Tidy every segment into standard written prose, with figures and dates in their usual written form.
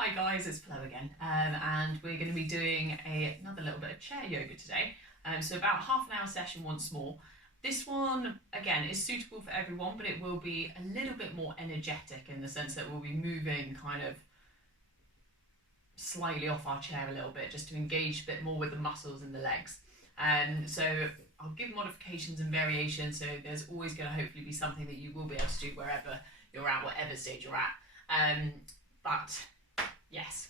Hi guys, it's Flo again, and we're going to be doing another little bit of chair yoga today. So about half an hour session once more. This one, again, is suitable for everyone, but it will be a little bit more energetic in the sense that we'll be moving kind of slightly off our chair a little bit, just to engage a bit more with the muscles in the legs. So I'll give modifications and variations, so there's always going to hopefully be something that you will be able to do wherever you're at, whatever stage you're at. But yes,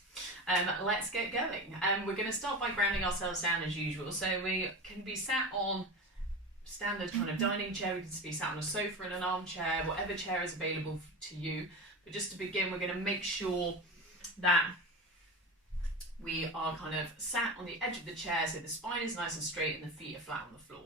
let's get going. We're going to start by grounding ourselves down as usual. So we can be sat on standard kind of dining chair, we can be sat on a sofa in an armchair, whatever chair is available to you. But just to begin, we're going to make sure that we are kind of sat on the edge of the chair so the spine is nice and straight and the feet are flat on the floor.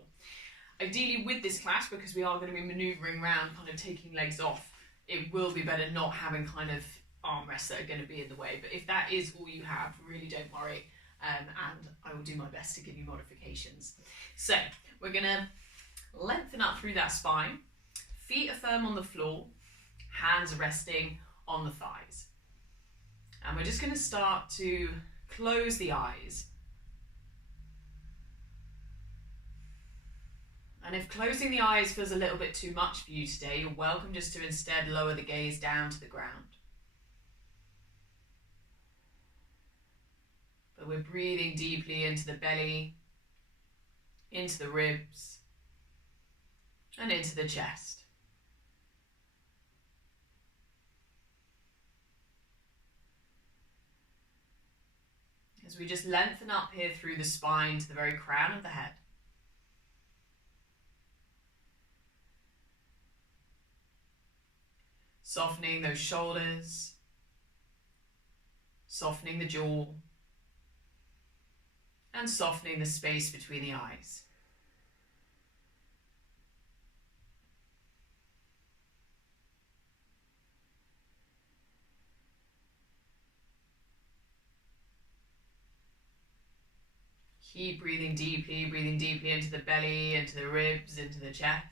Ideally with this class, because we are going to be manoeuvring around, kind of taking legs off, it will be better not having kind of armrests that are going to be in the way. But if that is all you have, really don't worry, and I will do my best to give you modifications. So we're going to lengthen up through that spine, feet are firm on the floor, hands are resting on the thighs. And we're just going to start to close the eyes. And if closing the eyes feels a little bit too much for you today, you're welcome just to instead lower the gaze down to the ground. But we're breathing deeply into the belly, into the ribs, and into the chest. As we just lengthen up here through the spine to the very crown of the head. Softening those shoulders, softening the jaw, and softening the space between the eyes. Keep breathing deeply into the belly, into the ribs, into the chest.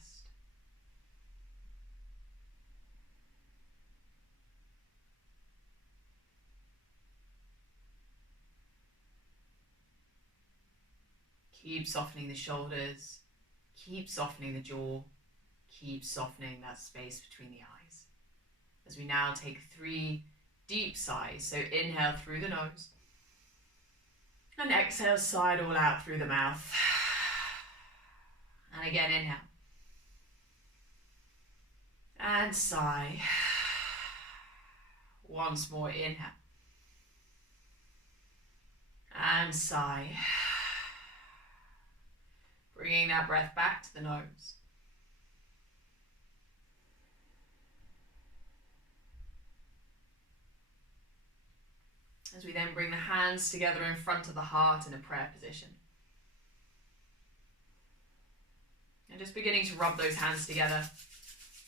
Keep softening the shoulders, keep softening the jaw, keep softening that space between the eyes. As we now take 3 deep sighs, so inhale through the nose, and exhale, sigh it all out through the mouth. And again, inhale. And sigh. Once more, inhale. And sigh. Bringing that breath back to the nose. As we then bring the hands together in front of the heart in a prayer position. And just beginning to rub those hands together.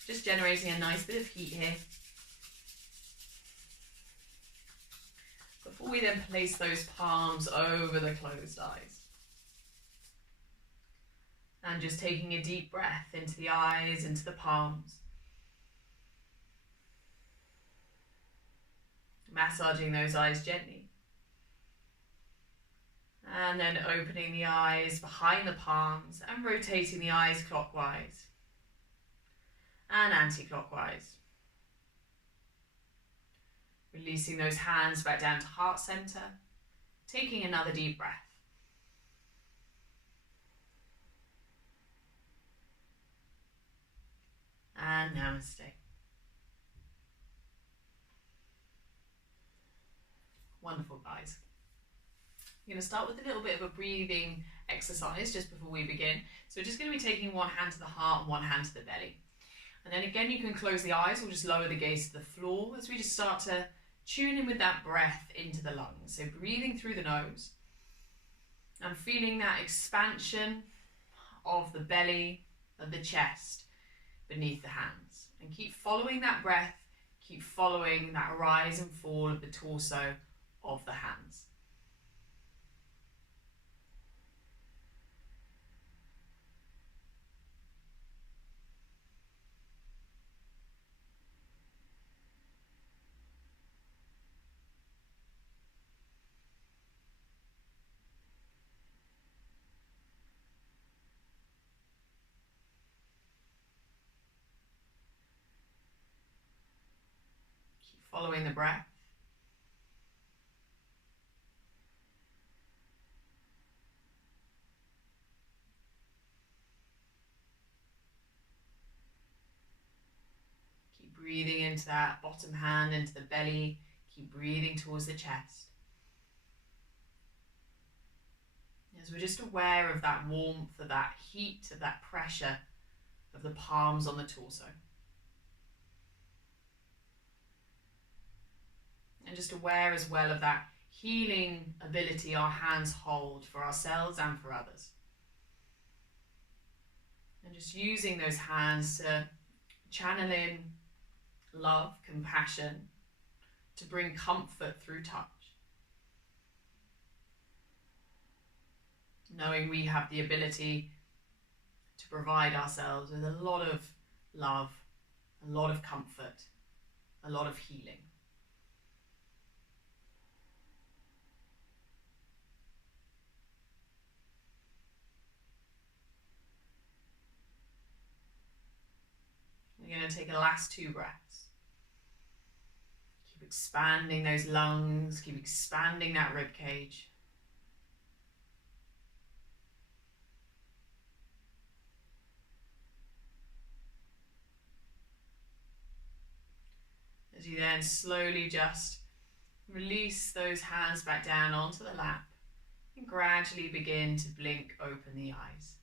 Just generating a nice bit of heat here. Before we then place those palms over the closed eyes. And just taking a deep breath into the eyes, into the palms. Massaging those eyes gently. And then opening the eyes behind the palms and rotating the eyes clockwise and anti-clockwise. Releasing those hands back down to heart center. Taking another deep breath. And namaste. Wonderful, guys. I'm going to start with a little bit of a breathing exercise just before we begin. So we're just going to be taking one hand to the heart and one hand to the belly. And then again, you can close the eyes or just lower the gaze to the floor as we just start to tune in with that breath into the lungs. So breathing through the nose and feeling that expansion of the belly, of the chest, beneath the hands, and keep following that breath, keep following that rise and fall of the torso of the hands. following the breath. Keep breathing into that bottom hand, into the belly. Keep breathing towards the chest. As we're just aware of that warmth, of that heat, of that pressure of the palms on the torso. And just aware as well of that healing ability our hands hold for ourselves and for others. And just using those hands to channel in love, compassion, to bring comfort through touch. Knowing we have the ability to provide ourselves with a lot of love, a lot of comfort, a lot of healing. We're going to take a last 2 breaths. Keep expanding those lungs, keep expanding that rib cage. As you then slowly just release those hands back down onto the lap and gradually begin to blink open the eyes.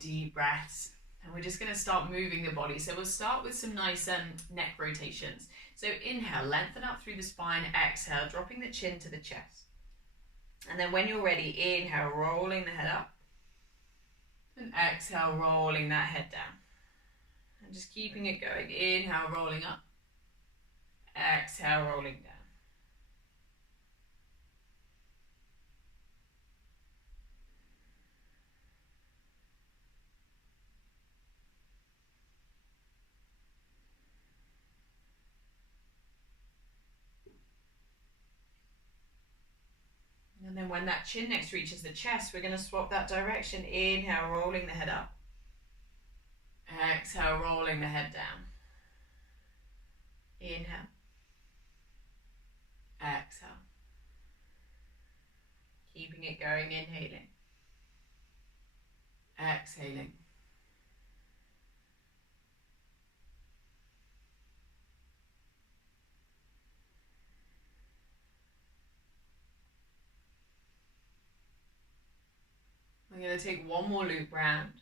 Deep breaths. And we're just going to start moving the body. So we'll start with some nice neck rotations. So inhale, lengthen up through the spine. Exhale, dropping the chin to the chest. And then when you're ready, inhale, rolling the head up. And exhale, rolling that head down. And just keeping it going. Inhale, rolling up. Exhale, rolling down. And then when that chin next reaches the chest, we're going to swap that direction. Inhale, rolling the head up. Exhale, rolling the head down. Inhale. Exhale. Keeping it going, inhaling. Exhaling. We're going to take one more loop round.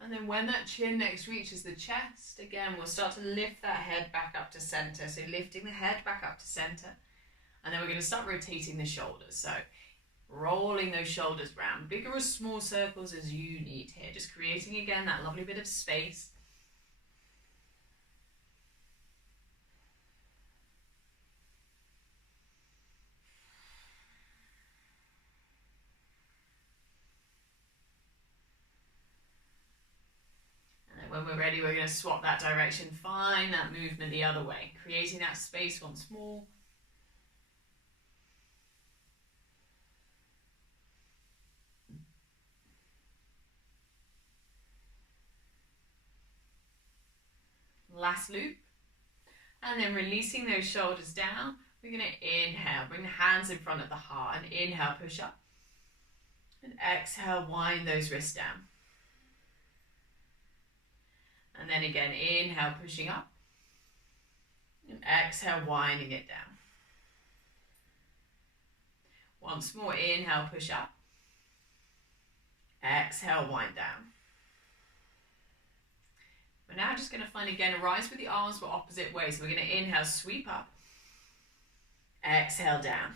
And then when that chin next reaches the chest, again, we'll start to lift that head back up to center. So lifting the head back up to center. And then we're going to start rotating the shoulders. So rolling those shoulders round. Big or small circles as you need here. Just creating again that lovely bit of space. When we're ready, we're going to swap that direction, find that movement the other way, creating that space once more. Last loop. And then releasing those shoulders down, we're going to inhale, bring the hands in front of the heart, and inhale, push up. And exhale, wind those wrists down. And then again, inhale, pushing up. And exhale, winding it down. Once more, inhale, push up. Exhale, wind down. We're now just going to find again a rise with the arms but opposite way. So we're going to inhale, sweep up. Exhale, down.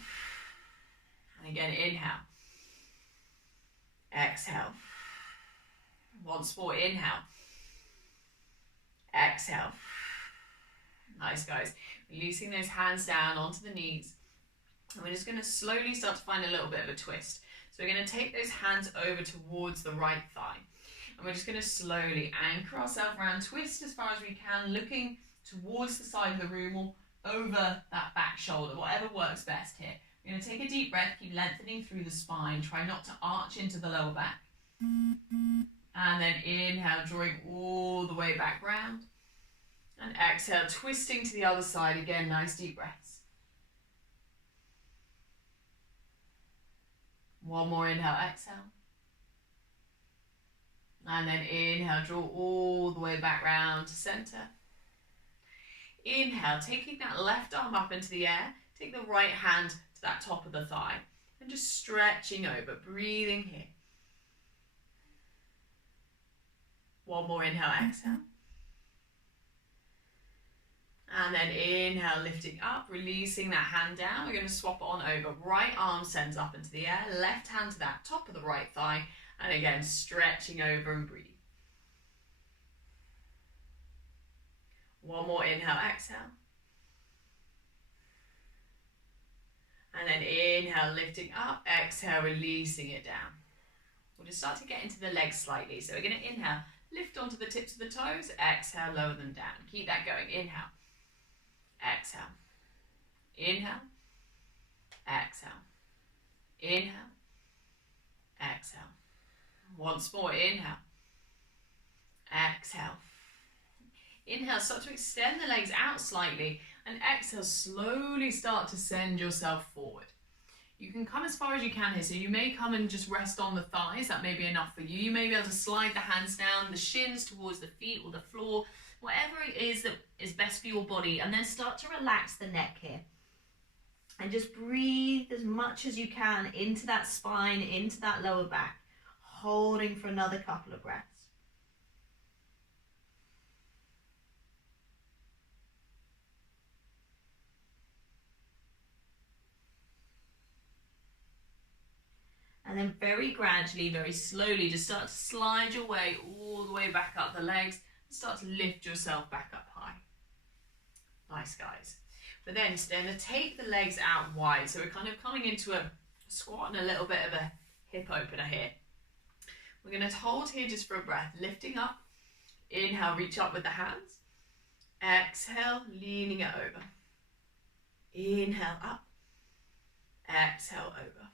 And again, inhale. Exhale. Once more, inhale. Exhale. Nice, guys. Releasing those hands down onto the knees. And we're just going to slowly start to find a little bit of a twist. So we're going to take those hands over towards the right thigh. And we're just going to slowly anchor ourselves around, twist as far as we can, looking towards the side of the room or over that back shoulder, whatever works best here. We're going to take a deep breath, keep lengthening through the spine. Try not to arch into the lower back. And then inhale, drawing all the way back round. And exhale, twisting to the other side. Again, nice deep breaths. One more inhale, exhale. And then inhale, draw all the way back round to center. Inhale, taking that left arm up into the air. Take the right hand to that top of the thigh. And just stretching over, breathing here. One more inhale, exhale. And then inhale, lifting up, releasing that hand down. We're going to swap it on over. Right arm sends up into the air. Left hand to that top of the right thigh. And again, stretching over and breathe. One more inhale, exhale. And then inhale, lifting up. Exhale, releasing it down. We'll just start to get into the legs slightly. So we're going to inhale, lift onto the tips of the toes. Exhale, lower them down. Keep that going. Inhale. Exhale. Inhale. Exhale. Inhale. Exhale. Once more, inhale. Exhale. Inhale, start to extend the legs out slightly, and exhale, slowly start to send yourself forward. You can come as far as you can here, so you may come and just rest on the thighs, that may be enough for you. You may be able to slide the hands down, the shins towards the feet or the floor, whatever it is that is best for your body, and then start to relax the neck here. And just breathe as much as you can into that spine, into that lower back, holding for another couple of breaths. And then very gradually, very slowly, just start to slide your way all the way back up the legs and start to lift yourself back up high. Nice, guys. But then going to take the legs out wide. So we're kind of coming into a squat and a little bit of a hip opener here. We're going to hold here just for a breath, lifting up. Inhale, reach up with the hands. Exhale, leaning it over. Inhale, up. Exhale, over.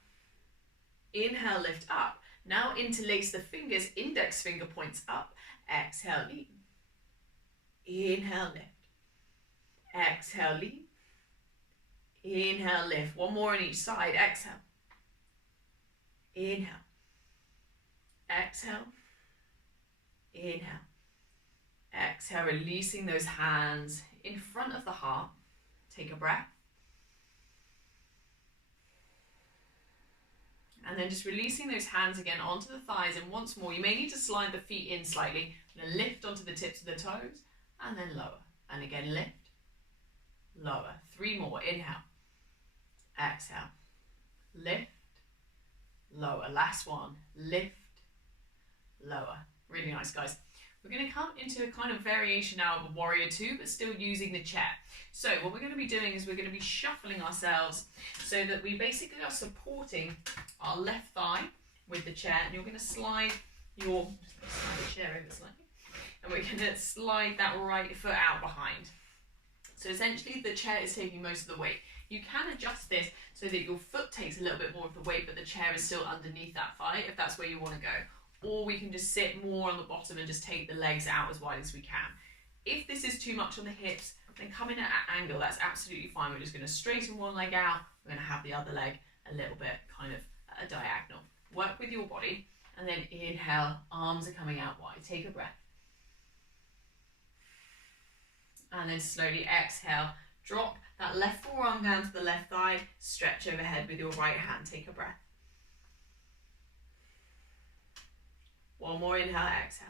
Inhale, lift up. Now interlace the fingers, index finger points up. Exhale, lean. Inhale, lift. Exhale, lean. Inhale, lift. One more on each side. Exhale. Inhale. Exhale. Inhale. Exhale, releasing those hands in front of the heart. Take a breath. And then just releasing those hands again onto the thighs. And once more, you may need to slide the feet in slightly. And lift onto the tips of the toes. And then lower. And again, lift. Lower. 3 more. Inhale. Exhale. Lift. Lower. Last one. Lift. Lower. Really nice, guys. We're going to come into a kind of variation now of a warrior 2, but still using the chair. So what we're going to be doing is we're going to be shuffling ourselves so that we basically are supporting our left thigh with the chair, and you're going to slide the chair over slightly, and we're going to slide that right foot out behind. So essentially the chair is taking most of the weight. You can adjust this so that your foot takes a little bit more of the weight, but the chair is still underneath that thigh if that's where you want to go. Or we can just sit more on the bottom and just take the legs out as wide as we can. If this is too much on the hips, then come in at an angle, that's absolutely fine. We're just going to straighten one leg out, we're going to have the other leg a little bit kind of at a diagonal. Work with your body, and then inhale, arms are coming out wide. Take a breath. And then slowly exhale, drop that left forearm down to the left thigh, stretch overhead with your right hand. Take a breath. One more inhale, exhale.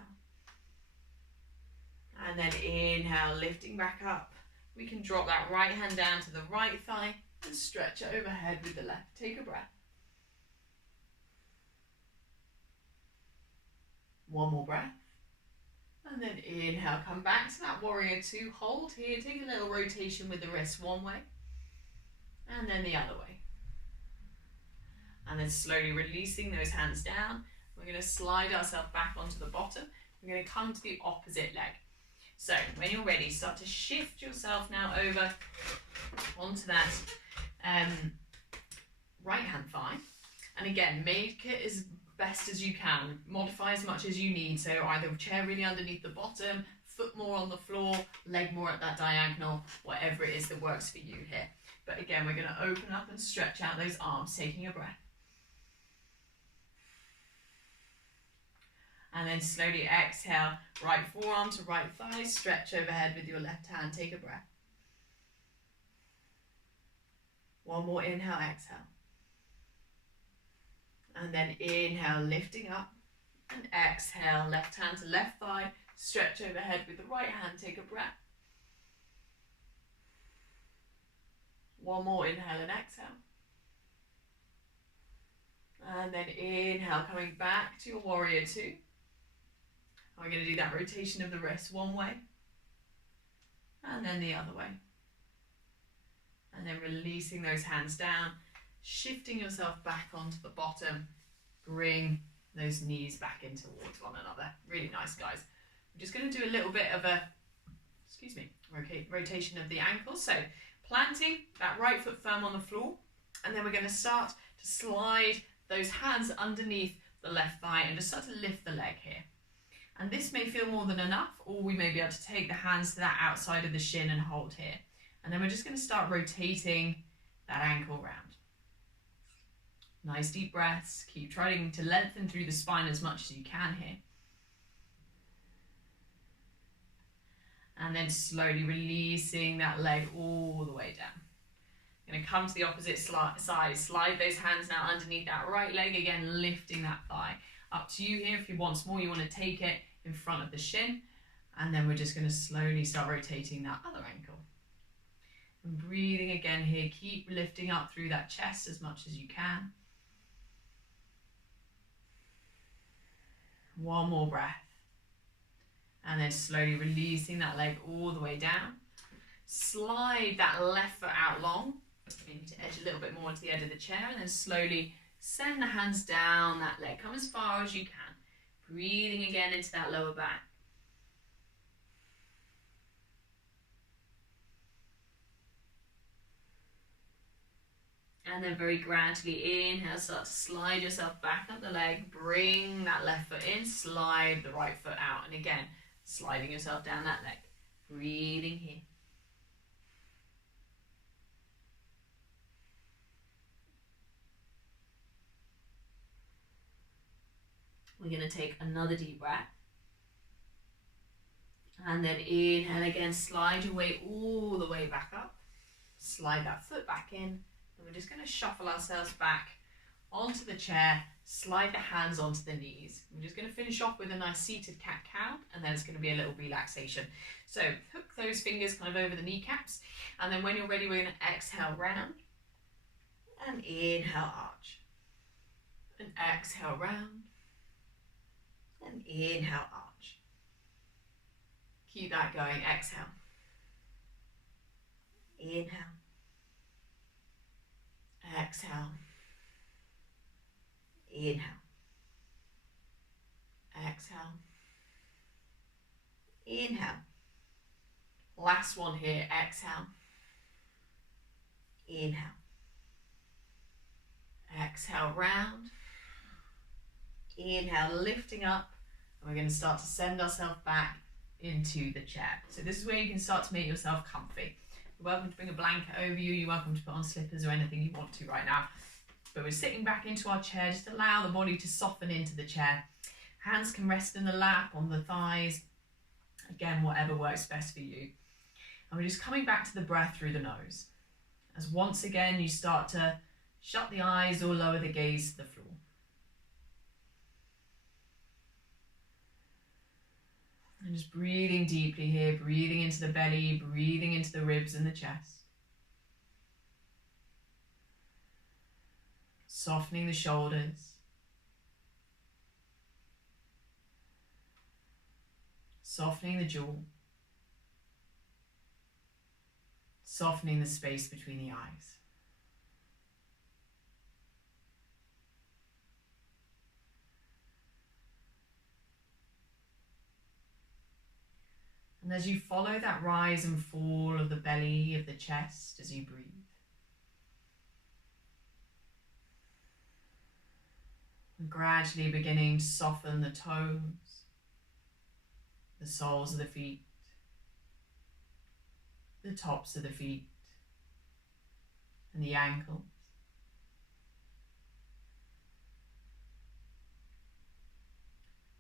And then inhale, lifting back up. We can drop that right hand down to the right thigh and stretch it overhead with the left. Take a breath. One more breath. And then inhale, come back to that warrior 2. Hold here, take a little rotation with the wrist one way. And then the other way. And then slowly releasing those hands down. We're going to slide ourselves back onto the bottom. We're going to come to the opposite leg. So when you're ready, start to shift yourself now over onto that right hand thigh. And again, make it as best as you can. Modify as much as you need. So either chair really underneath the bottom, foot more on the floor, leg more at that diagonal, whatever it is that works for you here. But again, we're going to open up and stretch out those arms, taking a breath. And then slowly exhale, right forearm to right thigh, stretch overhead with your left hand, take a breath. One more inhale, exhale. And then inhale, lifting up, and exhale, left hand to left thigh, stretch overhead with the right hand, take a breath. One more inhale and exhale. And then inhale, coming back to your warrior two. We're going to do that rotation of the wrist one way, and then the other way. And then releasing those hands down, shifting yourself back onto the bottom, bring those knees back in towards one another. Really nice, guys. I'm just going to do a little bit of a, rotation of the ankles. So planting that right foot firm on the floor, and then we're going to start to slide those hands underneath the left thigh and just start to lift the leg here. And this may feel more than enough, or we may be able to take the hands to that outside of the shin and hold here. And then we're just going to start rotating that ankle round. Nice deep breaths. Keep trying to lengthen through the spine as much as you can here. And then slowly releasing that leg all the way down. Going to come to the opposite side. Slide those hands now underneath that right leg. Again, lifting that thigh. Up to you here. If you want more, you want to take it in front of the shin. And then we're just going to slowly start rotating that other ankle. And breathing again here. Keep lifting up through that chest as much as you can. One more breath. And then slowly releasing that leg all the way down. Slide that left foot out long. You need to edge a little bit more to the edge of the chair, and then slowly send the hands down that leg. Come as far as you can. Breathing again into that lower back. And then very gradually inhale, start to slide yourself back up the leg. Bring that left foot in, slide the right foot out. And again, sliding yourself down that leg. Breathing here. We're going to take another deep breath. And then inhale again, slide your weight all the way back up. Slide that foot back in. And we're just going to shuffle ourselves back onto the chair, slide the hands onto the knees. We're just going to finish off with a nice seated cat-cow, and then it's going to be a little relaxation. So hook those fingers kind of over the kneecaps, and then when you're ready, we're going to exhale round, and inhale arch, and exhale round, and inhale arch. Keep that going. Exhale, inhale, exhale, inhale, exhale, inhale. Last one here. Exhale, inhale, exhale round, inhale, lifting up, and we're going to start to send ourselves back into the chair. So this is where you can start to make yourself comfy. You're welcome to bring a blanket over you. You're welcome to put on slippers or anything you want to right now. But we're sitting back into our chair. Just allow the body to soften into the chair. Hands can rest in the lap, on the thighs. Again, whatever works best for you. And we're just coming back to the breath through the nose. As once again, you start to shut the eyes or lower the gaze to the floor. And just breathing deeply here, breathing into the belly, breathing into the ribs and the chest. Softening the shoulders. Softening the jaw. Softening the space between the eyes. And as you follow that rise and fall of the belly, of the chest, as you breathe, And gradually beginning to soften the toes, the soles of the feet, the tops of the feet, and the ankles.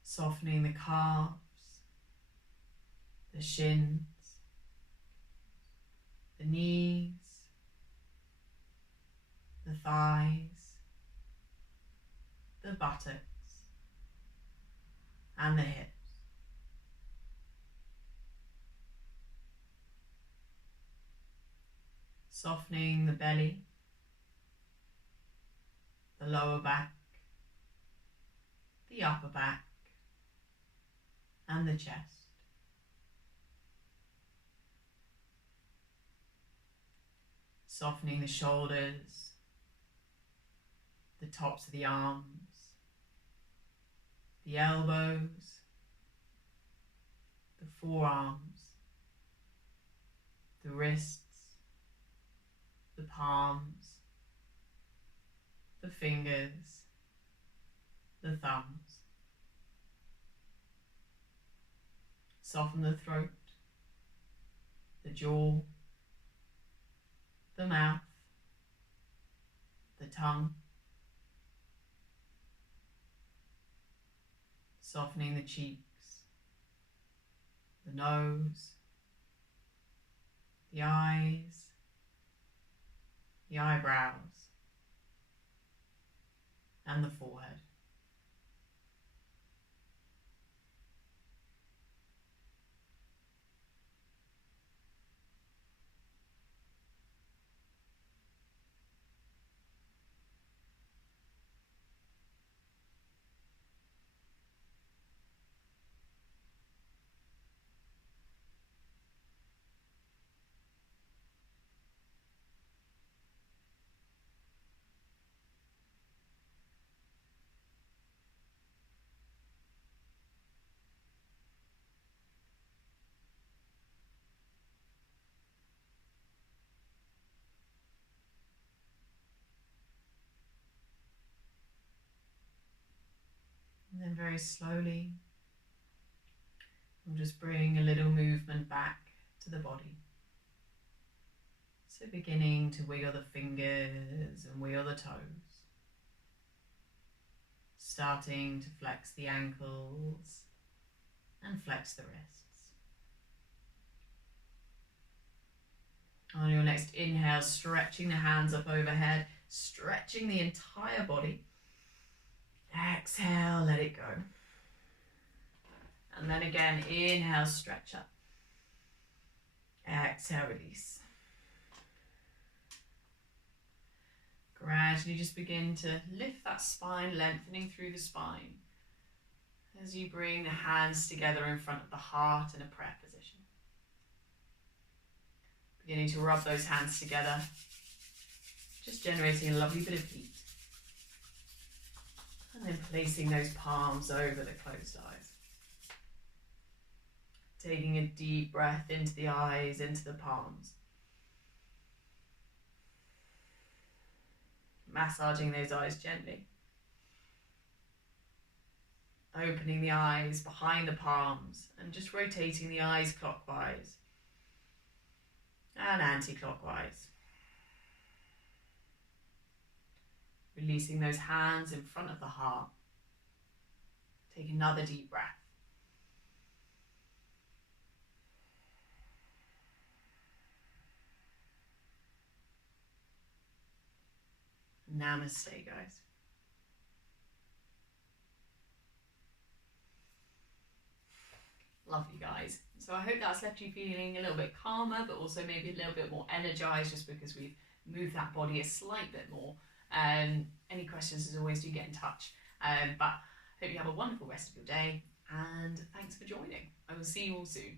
Softening the calves, the shins, the knees, the thighs, the buttocks, and the hips. Softening the belly, the lower back, the upper back, and the chest. Softening the shoulders, the tops of the arms, the elbows, the forearms, the wrists, the palms, the fingers, the thumbs. Soften the throat, the jaw, the mouth, the tongue. Softening the cheeks, the nose, the eyes, the eyebrows, and the forehead. And then very slowly, we'll just bring a little movement back to the body. So beginning to wiggle the fingers and wiggle the toes. Starting to flex the ankles and flex the wrists. On your next inhale, stretching the hands up overhead, stretching the entire body. Exhale, let it go. And then again, inhale, stretch up. Exhale, release. Gradually just begin to lift that spine, lengthening through the spine as you bring the hands together in front of the heart in a prayer position. Beginning to rub those hands together, just generating a lovely bit of heat. And then placing those palms over the closed eyes. Taking a deep breath into the eyes, into the palms. Massaging those eyes gently. Opening the eyes behind the palms and just rotating the eyes clockwise and anti-clockwise. Releasing those hands in front of the heart. Take another deep breath. Namaste, guys. Lovely, guys. So I hope that's left you feeling a little bit calmer, but also maybe a little bit more energized just because we've moved that body a slight bit more. Any questions, as always, do get in touch. But hope you have a wonderful rest of your day, and thanks for joining. I will see you all soon.